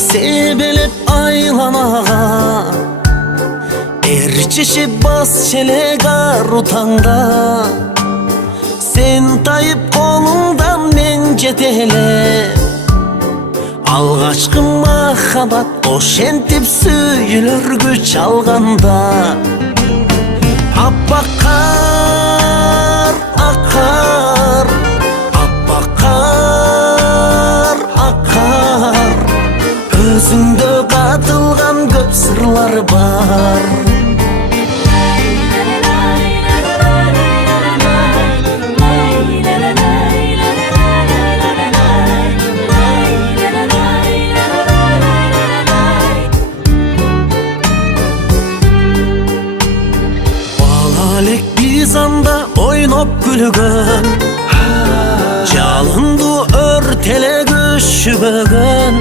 себелеп айланага, эрчиши бас челек ару таңда. Сен тайып колуңдан мен жетелеп, алгачкы махабат ошентип сүйүлөр күч алганда. Аппак кар акар, аппак кар акар, өзүңдө катылган көп сырлар бар. Балалек биз анда ойноп күлгөн, жалынды өртеле күшүбөгөн,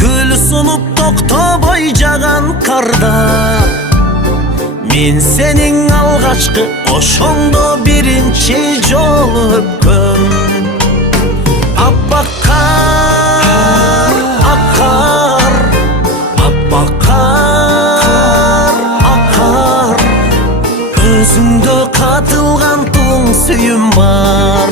гүл сунуп токтобой жаган карда. Мен сенин алгачкы ошондо биринчи жолу өпкөн. Аппак кар акар, аппак кар акар, өзүңдө катылган туң сүйүм бар.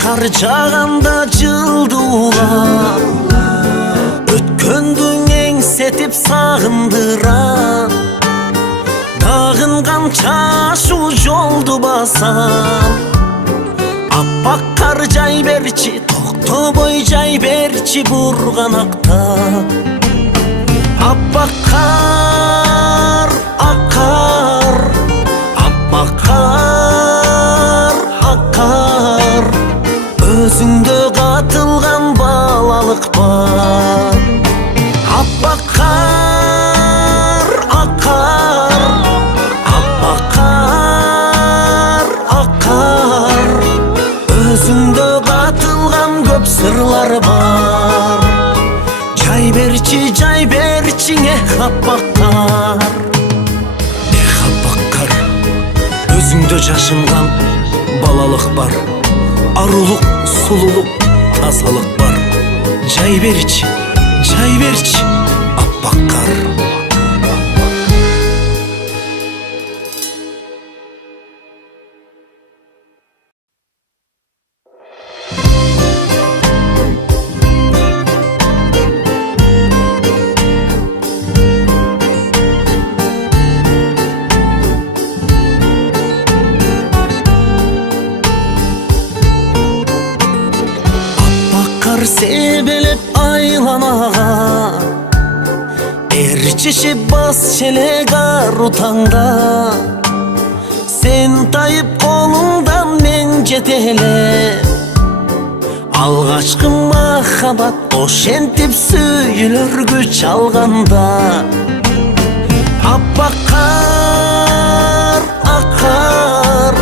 Кар жаганда жылдуулар, өткөндү эңсетип сагындырам. Дагынган чашу жолду басам. Аппак кар жай берчи, токтобой жай берчи бурганакта. Аппак кар акар, аппак кар акар, өзүңдө катылган балалык бар. Аппак кар акар, аппак кар акар, өзүңдө катылган көп сырлар бар. Жай берчи аппак кар, аппак кар, өзүңдө жашынган балалык бар. Арулук, сулулук, тазалык бар. Жай берчи аппак кар. Себелеп айланага, эрчиши бас челек ару таңда. Сен тайып колуңдан мен жетелеп, алгачкы махабат ошентип сүйүлөр күч алганда. Аппак кар акар,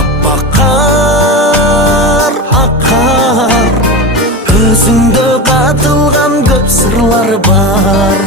аппак кар акар, өзүңдө катылган көп сырлар бар.